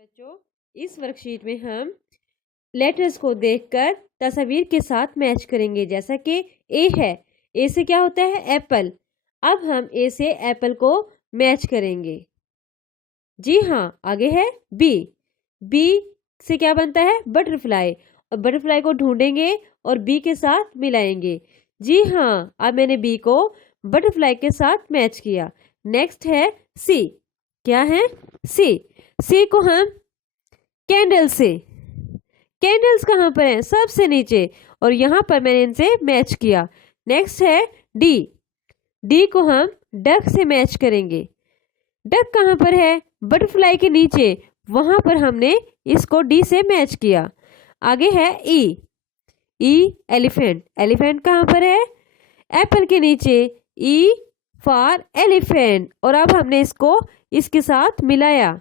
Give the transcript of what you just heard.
बच्चों, इस वर्कशीट में हम लेटर्स को देखकर तस्वीर के साथ मैच करेंगे। जैसा कि ए है, ए से क्या होता है? एप्पल। अब हम ए से एप्पल को मैच करेंगे। जी हाँ, आगे है बी। बी से क्या बनता है? बटरफ्लाई। और बटरफ्लाई को ढूंढेंगे और बी के साथ मिलाएंगे। जी हाँ, अब मैंने बी को बटरफ्लाई के साथ मैच किया। नेक्स्ट है सी। क्या है? सी। सी को हम कैंडल से, कैंडल्स कहाँ पर है? सबसे नीचे, और यहाँ पर मैंने इनसे मैच किया। नेक्स्ट है डी। डी को हम डक से मैच करेंगे। डक कहाँ पर है? बटरफ्लाई के नीचे, वहां पर हमने इसको डी से मैच किया। आगे है ई। ई एलिफेंट। एलिफेंट कहाँ पर है? एप्पल के नीचे, ई फॉर एलिफेंट। और अब हमने इसको इसके साथ मिलाया।